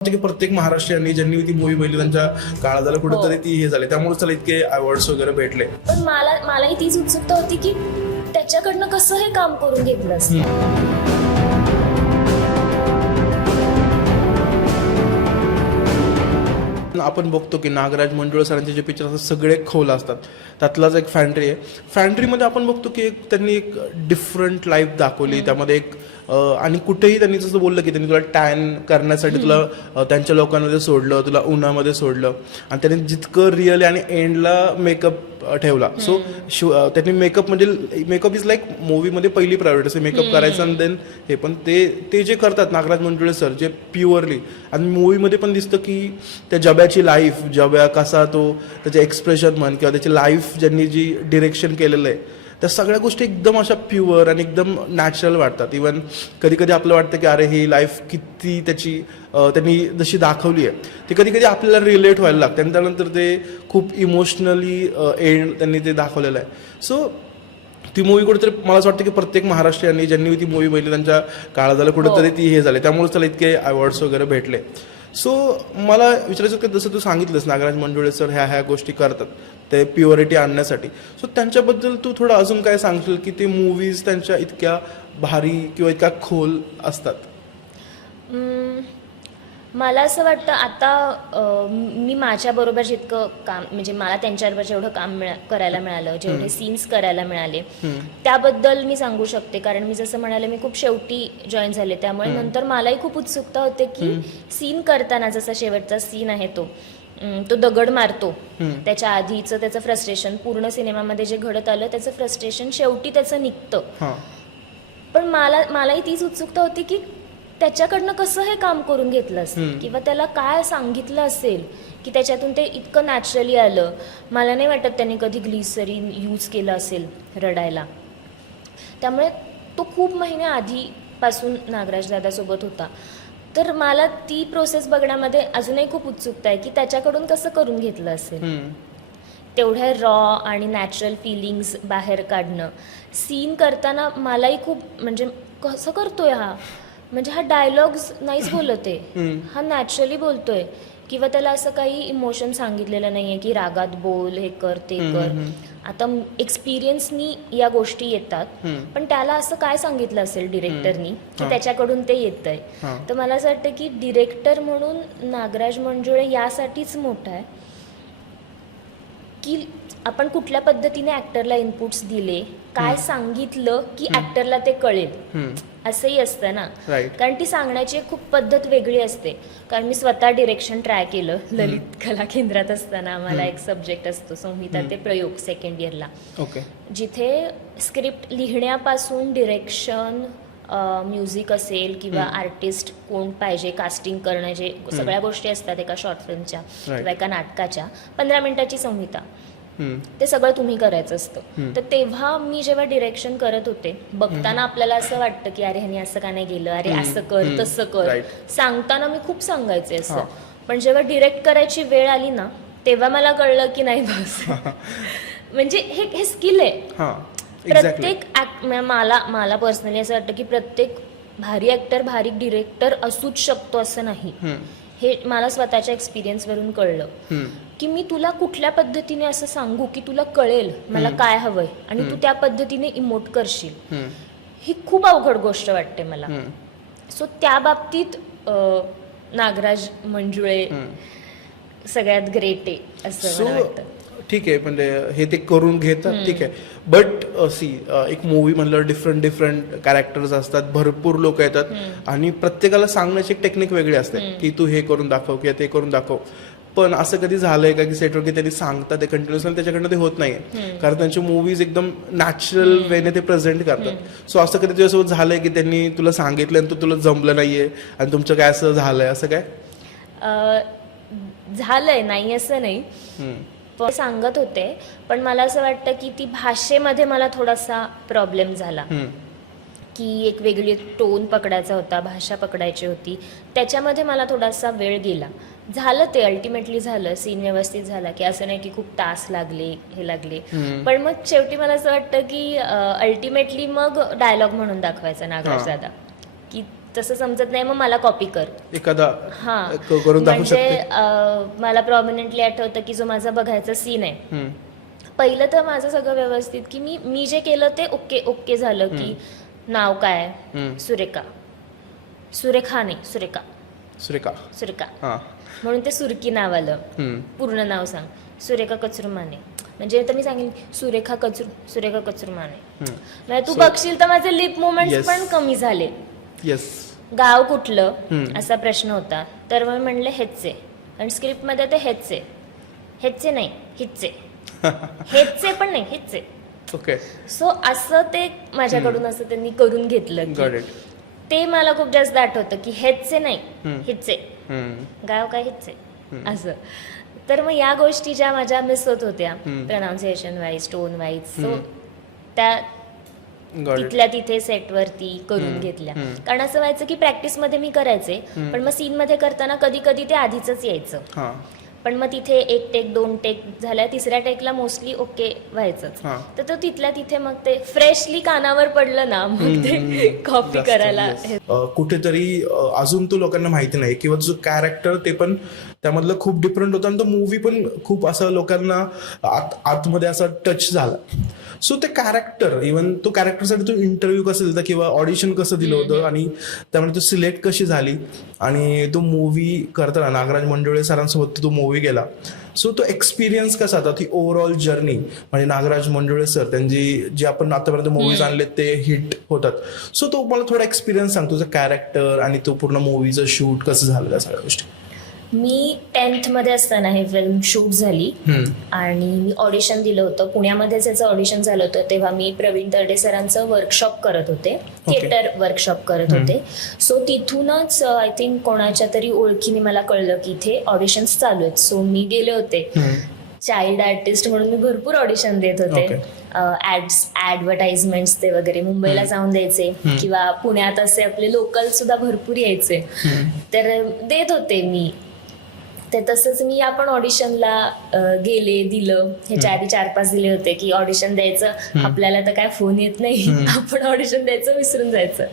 की प्रत्येक महाराष्ट्रीयांनी ज्यांनी ती मूवी बघितली त्यांच्या काळाला कुठेतरी ती हे झाली, त्यामुळे त्याला इतके अवॉर्ड्स वगैरे भेटले. पण मलाही तीच उत्सुकता होती की त्याच्याकडनं कसं हे काम करून घेतलं असतं. आपण बघतो की नागराज मंजुळे सरांचे जे पिक्चर असतात सगळे खोल असतात. त्यातलाच एक फॅन्ट्री आहे. फॅन्ट्रीमध्ये आपण बघतो की त्यांनी एक डिफरंट लाईफ दाखवली. त्यामध्ये एक आणि कुठेही त्यांनी जसं बोललं की त्यांनी तुला टॅन करण्यासाठी तुला त्यांच्या लोकांमध्ये सोडलं, तुला उन्हामध्ये सोडलं, आणि त्यांनी जितकं रिअल आणि एंडला मेकअप ठेवला. सो त्यांनी मेकअप म्हणजे मेकअप इज लाईक मूवीमध्ये पहिली प्रायोरिटी असते, मेकअप करायचं आणि देन हे. पण ते जे करतात नागराज मंजुळे सर, जे प्युअरली, आणि मूवीमध्ये पण दिसतं की त्या जब्याची लाईफ, जब्या कसा तो त्याचे एक्सप्रेशन म्हण किंवा त्याची लाईफ ज्यांनी जी डिरेक्शन केलेलं आहे, त्या सगळ्या गोष्टी एकदम अशा प्युअर आणि एकदम नॅचरल वाटतात. इवन कधी कधी आपलं वाटतं की अरे ही लाईफ किती त्यांनी जशी दाखवली आहे ती कधी कधी आपल्याला रिलेट व्हायला लागते, आणि त्यानंतर ते खूप इमोशनली एंड त्यांनी ते दाखवलेलं आहे. सो ती मूवी कुठेतरी मला असं वाटतं की प्रत्येक महाराष्ट्रीयांनी ज्यांनी ती मूवी बघितली त्यांच्या काळाला कुठेतरी ती हे झाले, त्यामुळे त्याला इतके अवॉर्ड्स वगैरे भेटले. सो मला विचारायचं की जसं तू सांगितलंस नागराज मंजुळे सर ह्या गोष्टी करतात ते प्युअरिटी आणण्यासाठी. सो त्यांच्याबद्दल तू थोडं अजून काय सांगशील की ते मूवीज त्यांच्या इतक्या भारी किंवा इतक्या खोल असतात? मला असं वाटतं आता मी माझ्याबरोबर जितकं काम, म्हणजे मला त्यांच्याबरोबर जेवढं काम करायला मिळालं, जेवढे सीन्स करायला मिळाले त्याबद्दल मी सांगू शकते. कारण मी जसं म्हणाले मी खूप शेवटी जॉईन झाले, त्यामुळे नंतर मलाही खूप उत्सुकता होते की सीन करताना, जसा शेवटचा सीन आहे तो दगड मारतो, त्याच्या आधीचं त्याचं फ्रस्ट्रेशन, पूर्ण सिनेमामध्ये जे घडत आलं त्याचं फ्रस्ट्रेशन शेवटी त्याचं निघतं. पण मलाही तीच उत्सुकता होती की त्याच्याकडनं कसं हे काम करून घेतलं असेल, किंवा त्याला काय सांगितलं असेल की त्याच्यातून ते इतकं नॅचरली आलं. मला नाही वाटत त्यांनी कधी ग्लिसरीन यूज केलं असेल रडायला. त्यामुळे तो खूप महिने आधीपासून नागराज दादासोबत होता. तर मला ती प्रोसेस बघण्यामध्ये अजूनही खूप उत्सुकता आहे की त्याच्याकडून कसं करून घेतलं असेल. तेवढ्या रॉ आणि नॅचरल फिलिंग्स बाहेर काढणं. सीन करताना मलाही खूप, म्हणजे कसं करतोय हा, म्हणजे हा डायलॉग्स नाहीच बोलत आहे, हा नॅचरली बोलतोय, किंवा त्याला असं काही इमोशन सांगितलेलं नाहीये की रागात बोल, हे कर ते कर. आता एक्सपिरियन्सनी या गोष्टी येतात, पण त्याला असं काय सांगितलं असेल डिरेक्टरनी की त्याच्याकडून ते येतंय. तर मला असं वाटतं की डिरेक्टर म्हणून नागराज मंजुळे यासाठीच मोठा आहे की आपण कुठल्या पद्धतीने ऍक्टरला इनपुट्स दिले, काय सांगितलं की ऍक्टरला ते कळेल. असंही असतं ना, कारण ती सांगण्याची एक खूप पद्धत वेगळी असते. कारण मी स्वतः डिरेक्शन ट्राय केलं. ललित कला केंद्रात असताना आम्हाला एक सब्जेक्ट असतो संहिता ते प्रयोग सेकंड इयरला, जिथे स्क्रिप्ट लिहिण्यापासून डिरेक्शन, म्युझिक असेल किंवा आर्टिस्ट कोण पाहिजे, कास्टिंग करणं, जे सगळ्या गोष्टी असतात एका शॉर्ट फिल्मच्या किंवा एका नाटकाच्या, 15 मिनिटाची संहिता, ते सगळं तुम्ही करायचं असतं. तर तेव्हा मी जेव्हा डिरेक्शन करत होते, बघताना आपल्याला असं वाटतं की अरे ह्यानी असं का नाही गेलं, अरे असं कर तसं कर, सांगताना मी खूप सांगायचे असं. पण जेव्हा डिरेक्ट करायची वेळ आली ना, तेव्हा मला कळलं की नाही बस म्हणजे हे स्किल आहे. प्रत्येक मला पर्सनली असं वाटतं की प्रत्येक भारी ऍक्टर भारी डिरेक्टर असूच शकतो असं नाही. हे मला स्वतःच्या एक्सपिरियन्सवरून कळलं की मी तुला कुठल्या पद्धतीने असं सांगू की तुला कळेल मला काय हवंय आणि तू त्या पद्धतीने इमोट करशील, ही खूप अवघड गोष्ट वाटते मला. सो त्या बाबतीत नागराज मंजुळे सगळ्यात ग्रेट आहे असं मला वाटतं. ठीक आहे, म्हणजे हे ते करून घेतात, ठीक आहे. बट एक मूवी म्हणलं डिफरंट कॅरेक्टर्स असतात, भरपूर लोक येतात, आणि प्रत्येकाला सांगण्याची एक टेक्निक वेगळी असते की तू हे करून दाखव किंवा ते करून दाखव. पण असं कधी झालंय का की सेटवर की त्यांनी सांगतात ते कंटिन्युअस आणि त्याच्याकडनं ते होत नाहीये, कारण त्यांची मूवीज एकदम नॅचरल वेने ते प्रेझेंट करतात. सो असं कधी तुझ्यासोबत झालंय की त्यांनी तुला सांगितलं आणि तुला जमलं नाहीये आणि तुमचं काय असं झालंय, असं काय? झालंय, नाही असं नाही, पण सांगत होते. पण मला असं वाटतं की ती भाषेमध्ये मला थोडासा प्रॉब्लेम झाला की एक वेगळी टोन पकडायचा होता, भाषा पकडायची होती, त्याच्यामध्ये मला थोडासा वेळ गेला. झालं ते अल्टिमेटली झालं, सीन व्यवस्थित झाला, की असं नाही की खूप तास लागले हे लागले. पण मग शेवटी मला असं वाटतं की अल्टिमेटली मग डायलॉग म्हणून दाखवायचा नागराज दादा, की तसं समजत नाही मग मला कॉपी कर. एखादा हां करून दाखवू म्हणजे शकते. मला प्रॉमिनंटली आठवतं की जो माझा बघायचा सीन आहे, हम्म. पहिलं तर माझं सगळं व्यवस्थित की मी जे केलं ते ओके झालं. की नाव काय, सुरेखा, सुरेखा नाही सुरेखा, सुरेखा हां. म्हणून ते सुरकी नाव आलं. पूर्ण नाव सांग, सुरेखा कचरुमाने. म्हणजे तर मी सांगेन सुरेखा कचरुमाने. म्हणजे तू बघशील तर माझे लिप मुवमेंट्स Yes. पण कमी झाले. येस. गाव कुठलं असा प्रश्न होता, तर मग म्हणले हेचे, आणि स्क्रिप्टमध्ये ते हेचे नाही हिचे, हेचे पण नाही हिचे. ओके. सो असं ते माझ्याकडून असं त्यांनी करून घेतलं गॉट की इट. ते मला खूप जास्त आठवतं की हेचे नाही हिचे, गाव काय हिचे असं. तर मग या गोष्टी ज्या माझ्या मिस होत होत्या pronunciation wise, tone wise, so त्या गॉट इट. तिथल्या तिथे सेटवरती करून घेतल्या. कारण असं व्हायचं की प्रॅक्टिसमध्ये मी करायचे, पण मग सीनमध्ये करताना कधी कधी ते आधीच यायचं. हां. पण मग तिथे 1 टेक 2 टेक झाल्या, 3ऱ्या टेकला मोस्टली ओके व्हायचंच. हां. तर तो तिथल्या तिथे मग ते फ्रेशली कानावर पडलं ना, मग ते कॉपी जास्त, करायला yes. कुठेतरी अजून तो लोकांना माहिती नाही किंवा जो कॅरेक्टर ते पण त्यामधलं खूप डिफरंट होतं आणि तो मूवी पण खूप असं लोकांना आतमध्ये असा टच झाला. सो ते कॅरेक्टर, इव्हन तो कॅरेक्टरसाठी तो इंटरव्ह्यू कसं दिला किंवा ऑडिशन कसं दिलं होतं आणि त्यामुळे तो सिलेक्ट कशी झाली आणि तो मूवी करताना नागराज मंडोळे सरांसोबत तो मूवी गेला. सो तो एक्सपिरियन्स कसा होता, ती ओव्हरऑल जर्नी म्हणजे नागराज मंडोळे सर त्यांची जे आपण आतापर्यंत मूवीज आणले ते हिट होतात. सो तो मला थोडा एक्सपिरियन्स सांग, तुझं कॅरेक्टर आणि तो पूर्ण मूवीचं शूट कसं झालं त्या सगळ्या गोष्टी. मी 10th मध्ये असताना हे फिल्म शूट झाली आणि मी ऑडिशन दिलं होतं. पुण्यामध्येच याचं ऑडिशन झालं होतं. तेव्हा मी प्रवीण तरडे सरांचं वर्कशॉप करत होते, थिएटर वर्कशॉप करत होते. सो तिथूनच आय थिंक कोणाच्या तरी ओळखीने मला कळलं की इथे ऑडिशन्स चालू आहेत. सो मी गेले होते. चाइल्ड आर्टिस्ट म्हणून मी भरपूर ऑडिशन देत होते. ऍडव्हर्टाइजमेंट्स ते वगैरे मुंबईला जाऊन द्यायचे किंवा पुण्यात असे आपले लोकल सुद्धा भरपूर यायचे, तर देत होते मी. तर तसंच मी आपण ऑडिशनला गेले, दिलं. ह्याच्या आधी 4-5 दिले होते की ऑडिशन द्यायचं, आपल्याला तर काय फोन येत नाही, आपण ऑडिशन द्यायचं विसरून जायचं.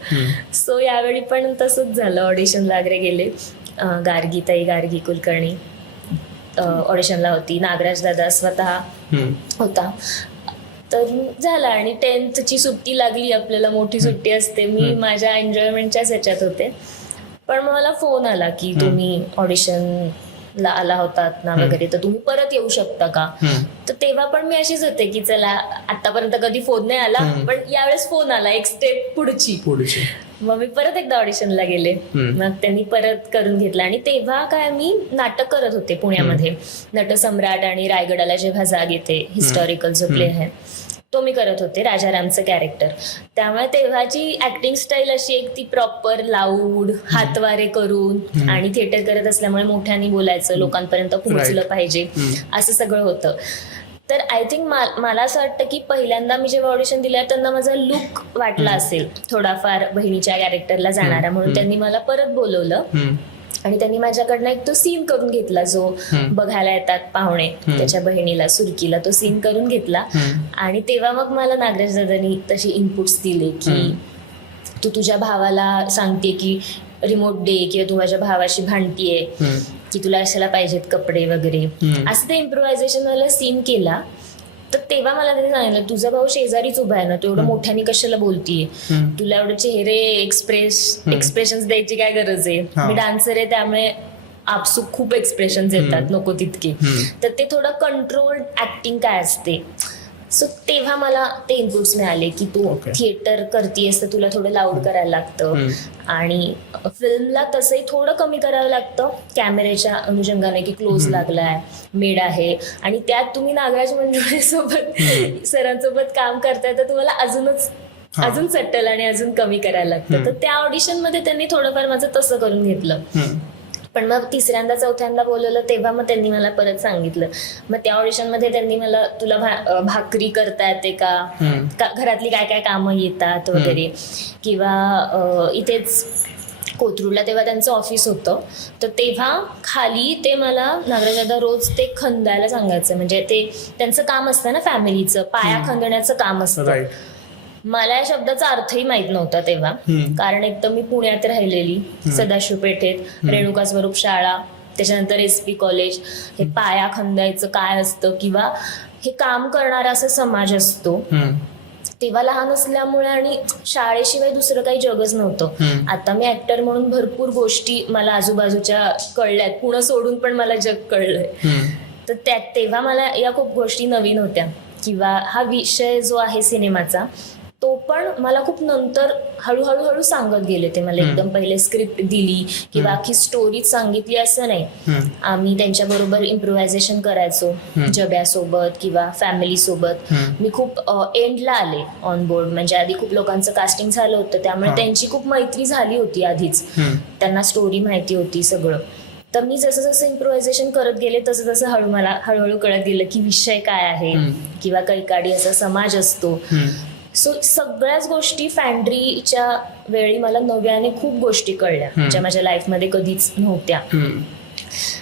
सो यावेळी पण तसंच झालं. ऑडिशनला वगैरे गेले. गार्गी कुलकर्णी ऑडिशनला होती, नागराज दादा स्वतः होता. तर झालं आणि 10th ची सुट्टी लागली, आपल्याला मोठी सुट्टी असते. मी माझ्या एन्जॉयमेंटच्याच ह्याच्यात होते. पण मग मला फोन आला की तुम्ही ऑडिशनला आला होतात ना वगैरे, तर तुम्ही परत येऊ शकता का. तर तेव्हा पण मी अशीच होते की चला, आतापर्यंत कधी फोन नाही आला, पण यावेळेस फोन आला, एक स्टेप पुढची. मग मी परत एकदा ऑडिशनला गेले. मग त्यांनी परत करून घेतला आणि तेव्हा काय मी नाटक करत होते पुण्यामध्ये, नटसम्राट आणि रायगडाला जेव्हा जाग येते, हिस्टॉरिकल जो प्ले आहे तो मी करत होते, राजारामचं कॅरेक्टर. त्यामुळे तेव्हाची ऍक्टिंग स्टाईल अशी एक ती प्रॉपर लाऊड, हातवारे करून आणि थिएटर करत असल्यामुळे मोठ्याने बोलायचं, लोकांपर्यंत पोहोचलं पाहिजे, असं सगळं होतं. तर आय थिंक मला असं वाटतं की पहिल्यांदा मी जेव्हा ऑडिशन दिलं त्यांना माझा लुक वाटला असेल थोडाफार बहिणीच्या कॅरेक्टरला जाणारा, म्हणून त्यांनी मला परत बोलवलं आणि त्यांनी माझ्याकडनं एक तो सीन करून घेतला, जो बघायला येतात पाहुणे त्याच्या बहिणीला, सुरकीला, तो सीन करून घेतला. आणि तेव्हा मग मला नागराज दादांनी तशी इनपुट्स दिले की तू तुझ्या भावाला सांगते की रिमोट दे, किंवा तू माझ्या भावाशी भांडतीये की तुला अशाला पाहिजेत कपडे वगैरे, असं ते इम्प्रोव्हायझेशन वाला सीन केला. तर तेव्हा मला त्यांनी सांगितलं, तुझा भाऊ शेजारीच उभा आहे ना, तू एवढं मोठ्याने कशाला बोलतीये, तुला एवढे चेहरे एक्सप्रेशन्स द्यायची काय गरज आहे, मी डान्सर आहे त्यामुळे आपसूक खूप एक्सप्रेशन्स येतात नको तितके. तर ते थोडं कंट्रोल्ड ऍक्टिंग काय असते. सो तेव्हा मला ते इनपुट्स मिळाले की तू थिएटर करतेस तर तुला थोडं लाऊड करायला लागतं आणि फिल्मला तसंही थोडं कमी करावं लागतं कॅमेऱ्याच्या अनुषंगाने, की क्लोज लागलाय, मेड आहे आणि त्यात तुम्ही नागराज मंडोळे सोबत सरांसोबत काम करताय तर तुम्हाला अजून सट्टल आणि अजून कमी करायला लागतं. तर त्या ऑडिशन मध्ये त्यांनी थोडंफार माझं तसं करून घेतलं. पण मग 3ऱ्यांदा 4थ्यांदा बोलवलं तेव्हा मग त्यांनी मला परत सांगितलं. मग त्या ऑडिशन मध्ये त्यांनी मला, तुला भाकरी करता येते का, घरातली काय काय कामं येतात वगैरे, किंवा इथेच कोथरूडला तेव्हा त्यांचं ऑफिस होतं, तर तेव्हा खाली ते मला नागराजदादा रोज ते खंदायला सांगायचं. म्हणजे ते त्यांचं काम असतं ना फॅमिलीचं, पाया खंदण्याचं काम असतं. मला या शब्दाचा अर्थही माहित नव्हता तेव्हा, कारण एक तर मी पुण्यात राहिलेली, सदाशिव पेठेत रेणुका स्वरूप शाळा, त्याच्यानंतर SP कॉलेज, हे पाया खंदायचं काय असतं किंवा हे काम करणारा असा समाज असतो, तेव्हा लहान असल्यामुळे आणि शाळेशिवाय दुसरं काही जगच नव्हतं. आता मी ऍक्टर म्हणून भरपूर गोष्टी मला आजूबाजूच्या कळल्यात, पुणे सोडून पण मला जग कळलंय. तर तेव्हा मला या खूप गोष्टी नवीन होत्या, किंवा हा विषय जो आहे सिनेमाचा तो पण मला खूप नंतर हळूहळू सांगत गेले ते मला. एकदम पहिले स्क्रिप्ट दिली किंवा अख्खी स्टोरीच सांगितली असं नाही. आम्ही त्यांच्याबरोबर इम्प्रोव्हायझेशन करायचो, जब्यासोबत किंवा फॅमिली सोबत. मी खूप एंडला आले ऑन बोर्ड, म्हणजे आधी खूप लोकांचं कास्टिंग झालं होतं, त्यामुळे त्यांची खूप मैत्री झाली होती आधीच, त्यांना स्टोरी माहिती होती सगळं. तर मी जसं जसं इम्प्रोव्हायझेशन करत गेले तसं तसं हळूहळू कळत गेलं की विषय काय आहे किंवा कैकाडी असा समाज असतो. सो सगळ्याच गोष्टी फॅन्ड्रीच्या वेळी मला नव्याने खूप गोष्टी कळल्या ज्या माझ्या लाईफमध्ये कधीच नव्हत्या.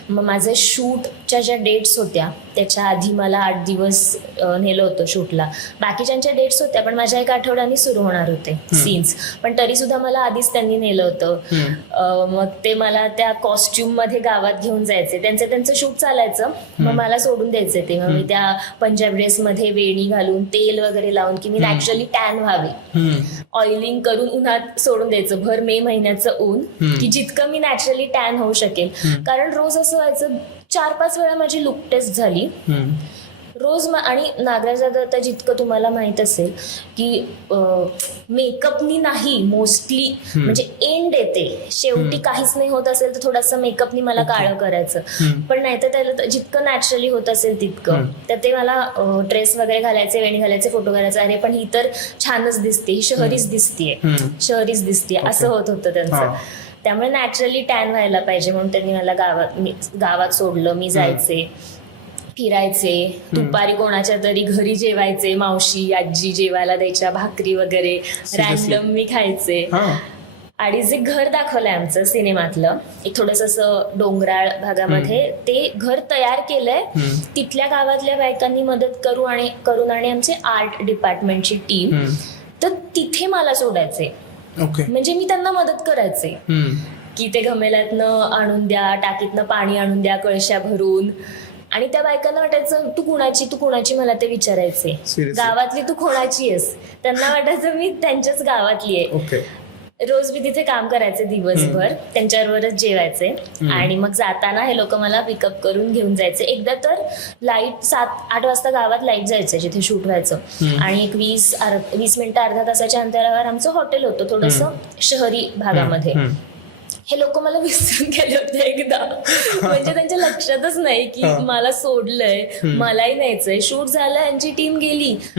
मग माझे शूटच्या ज्या डेट्स होत्या त्याच्या आधी मला 8 दिवस नेलं होतं शूटला. बाकीच्यांच्या डेट्स होत्या पण माझ्या 1 आठवड्याने सुरू होणार होते सीन्स, पण तरी सुद्धा मला आधीच त्यांनी नेलं होतं. मग ते मला त्या कॉस्ट्युम मध्ये गावात घेऊन जायचे, त्यांचं शूट चालायचं, मग मला सोडून द्यायचे ते. मग मी त्या पंजाब ड्रेस मध्ये वेणी घालून तेल वगैरे लावून की मी नॅचरली टॅन व्हावे, ऑइलिंग करून उन्हात सोडून द्यायचं, भर मे महिन्याचं ऊन, की जितकं मी नॅचरली टॅन होऊ शकेल. कारण रोज असं व्हायचं, 4-5 वेळा माझी लुक टेस्ट झाली रोज. आणि नागराज दादा आता जितकं तुम्हाला माहित असेल की मेकअपनी नाही मोस्टली, म्हणजे एंड येते शेवटी काहीच नाही होत असेल तर थोडासा मेकअपनी मला काळं करायचं, पण नाही तर त्याला जितकं नॅचरली होत असेल तितकं. तर ते मला ड्रेस वगैरे घालायचे, वेणी घालायचे, फोटो घालायचे, अरे पण ही तर छानच दिसते, ही शहरीच दिसतीये असं होत होतं त्यांचं. त्यामुळे नॅचरली टॅन व्हायला पाहिजे म्हणून त्यांनी मला गावात सोडलं. मी जायचे, फिरायचे, दुपारी कोणाच्या तरी घरी जेवायचे, मावशी आजी जेवायला द्यायच्या, भाकरी वगैरे रॅन्डम मी खायचे. आणि जे घर दाखवलंय आमचं सिनेमातलं, एक थोडस असं डोंगराळ भागामध्ये ते घर तयार केलंय, तिथल्या गावातल्या बायकांनी मदत करून आणि आमचे आर्ट डिपार्टमेंटची टीम, तर तिथे मला सोडायचे. म्हणजे मी त्यांना मदत करायचे की ते घमेल्यातनं आणून द्या, टाकीतनं पाणी आणून द्या कळशा भरून. आणि त्या बायकांना वाटायचं तू कुणाची मला ते विचारायचे, गावातली तू कोणाची आहेस, त्यांना वाटायचं मी त्यांच्याच गावातली आहे. रोज मी तिथे काम करायचे दिवसभर, त्यांच्याबरोबरच जेवायचे आणि मग जाताना हे लोक मला पिकअप करून घेऊन जायचे. एकदा तर लाईट 7-8 वाजता गावात लाईट जायचं जिथे शूट व्हायचं, आणि एक 20 मिनिटं अर्धा तासाच्या अंतरावर आमचं हॉटेल होतं थोडंसं शहरी भागामध्ये. हे लोक मला विसरून गेले होते एकदा, म्हणजे त्यांच्या लक्षातच नाही की मला सोडलंय, मलाही न्यायचंय. शूट झालं, यांची टीम गेली,